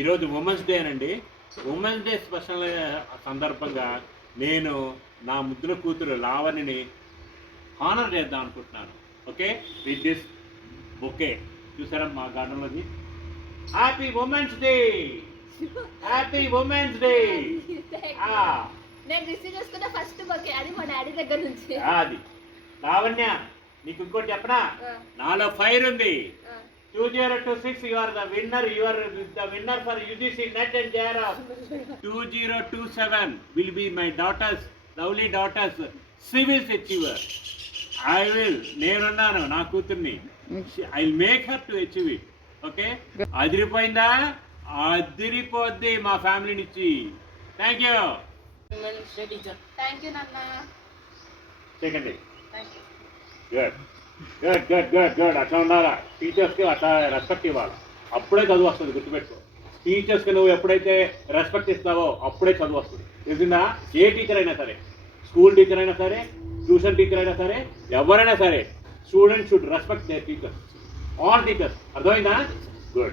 ఈరోజు women's day అండి. Women's day special సందర్భంగా నేను నా ముద్దుల కూతురు లావణిని హానర్ చేద్దాం అనుకుంటున్నాను. Okay, with this bouquet. చూసారా మా గార్డెన్లోది. Happy women's day, happy women's day. నేను రిసీవ్ చేసుకున్న ఫస్ట్ బొకే అది మా డాడీ దగ్గర నుంచి. అది లావణ్య, నీకు ఇంకోటి చెప్పనా, నాలో ఫైర్ ఉంది. 2026 you are the winner. You are the winner for UGC NET and JRF. 2027 will be my daughter's lovely daughter's civils achiever. I will నేనున్నాను నా కూతుర్ని. I will make her to achieve it. Okay, అదిరిపోయిందా? అదిరిపోద్ది మా family నుంచి. Thank you. Thank you నాన్న. Second good good good good good. అట్లా ఉండాలా, టీచర్స్కి అట్లా రెస్పెక్ట్ ఇవ్వాలి. అప్పుడే చదువు వస్తుంది, గుర్తుపెట్టుకో. టీచర్స్కి నువ్వు ఎప్పుడైతే రెస్పెక్ట్ ఇస్తావో అప్పుడే చదువు వస్తుంది. తెలిసిందా? ఏ టీచర్ అయినా సరే, స్కూల్ టీచర్ అయినా సరే, ట్యూషన్ టీచర్ అయినా సరే, ఎవరైనా సరే, students should respect their teachers, all teachers. అర్థమైందా? గుడ్.